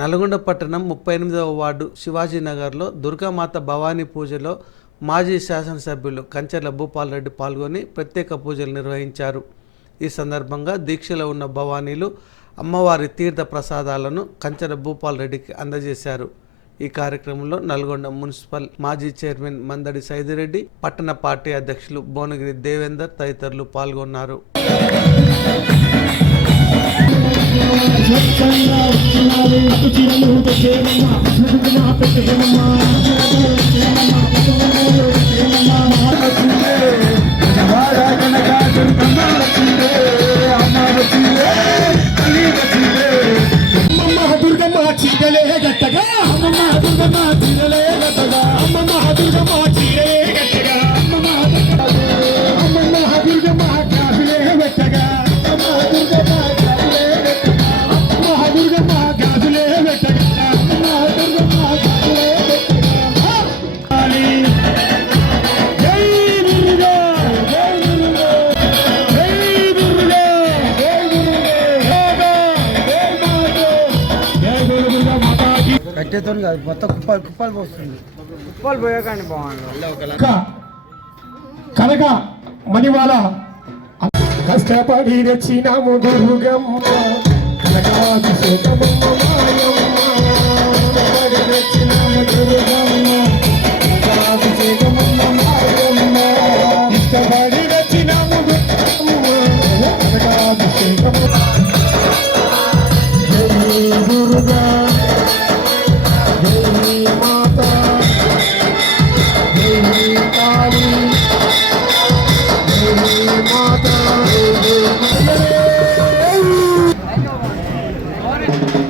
నల్గొండ పట్టణం 38వ వార్డు శివాజీనగర్లో దుర్గామాత భవానీ పూజలో మాజీ శాసనసభ్యులు కంచర్ల భూపాల్ రెడ్డి పాల్గొని ప్రత్యేక పూజలు నిర్వహించారు. ఈ సందర్భంగా దీక్షలో ఉన్న భవానీలు అమ్మవారి తీర్థ ప్రసాదాలను కంచర్ల భూపాల్ రెడ్డికి అందజేశారు. ఈ కార్యక్రమంలో నల్గొండ మున్సిపల్ మాజీ చైర్మన్ మందడి సైదిరెడ్డి, పట్టణ పార్టీ అధ్యక్షులు భువనగిరి దేవేందర్ తదితరులు పాల్గొన్నారు. కట్టేతో కాదు, మొత్తం కుప్పాలు పోస్తుంది. కుప్పాలు పోయాకండి బాగుంది. కనక మణివాల కష్టపడి రచినాము దుర్గమ్మ కనకాభిషేకమమ్మ మాయమ్మ, కష్టపడి రచినాము దుర్గమ్మ కనకాభిషేకమమ్మ మాయమ్మ, ఇష్టపడి రచినాము దుర్గమ్మ కనకాభిషేకమమ్మ. జై దుర్గా Thank you.